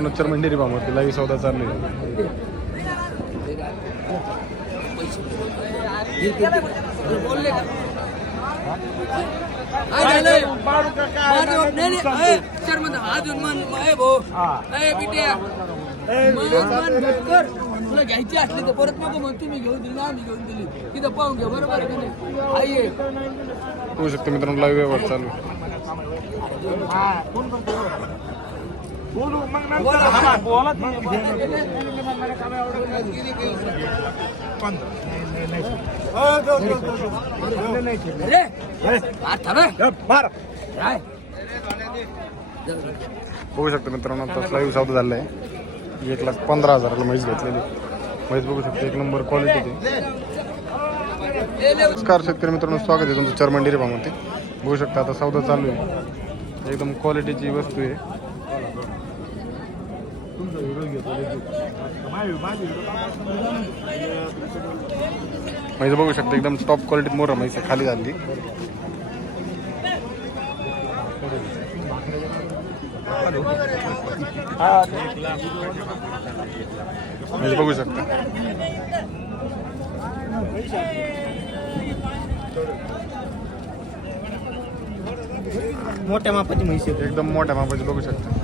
नच्चर मंडेरी Bhamati live सौदा चालू तुला घ्यायची असली तर परत नको मग तुम्ही घेऊन दिली आम्ही घेऊन दिली तिथं पाहून घ्या बरोबर आहे आई. होऊ शकतो मित्रांनो लाईव्ह व्यवहार चालू बघू शकतो मित्रांनो आता लाईव्ह सौदा झाला आहे एक लाख पंधरा हजाराला म्हैस घेतलेली म्हैस बघू शकतो एक नंबर क्वालिटीची नमस्कार शेतकरी मित्रांनो स्वागत आहे तुमचं चर्मन डेअरी फार्ममध्ये बघू शकता आता सौदा चालू आहे. एकदम क्वालिटीची वस्तू आहे. म्हैस बघू शकता एकदम टॉप क्वालिटीत मोर म्हैस आहे, खाली झाली बघू शकता मोठ्या मापाची म्हैस आहे एकदम मोठ्या मापाची बघू शकता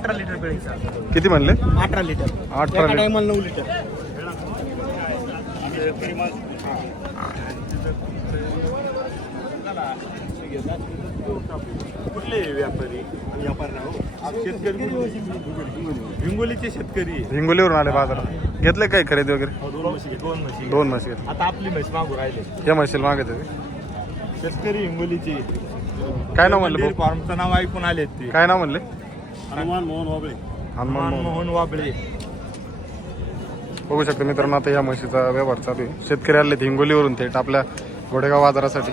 अठरा लिटर किती म्हणले? अठरा लिटर. अठरा एका लिटर. टायमाला नऊ लिटर. कुठले व्यापारी व्यापार नाव? शेतकरी हिंगोलीचे शेतकरी. हिंगोलीवरून आले बाजारात. घेतले काय खरेदी वगैरे? हो, दोन म्हशी दोन म्हशी दोन म्हशी घेतले. आता आपली म्हैस मागू राहिले. या म्हशीला मागायचं शेतकरी हिंगोलीचे. काय नाव म्हणलं? फार्मचं नाव ऐकून आलेत ते. काय नाव म्हणले? हनुमान मोहन वाबळे. हनुमान मोहन. वाबळे. बघू शकता मित्रांनो आता या म्हशीचा व्यवहार चालू आहे. शेतकरी आले ते हिंगोलीवरून थेट आपल्या घोडेगाव बाजारासाठी.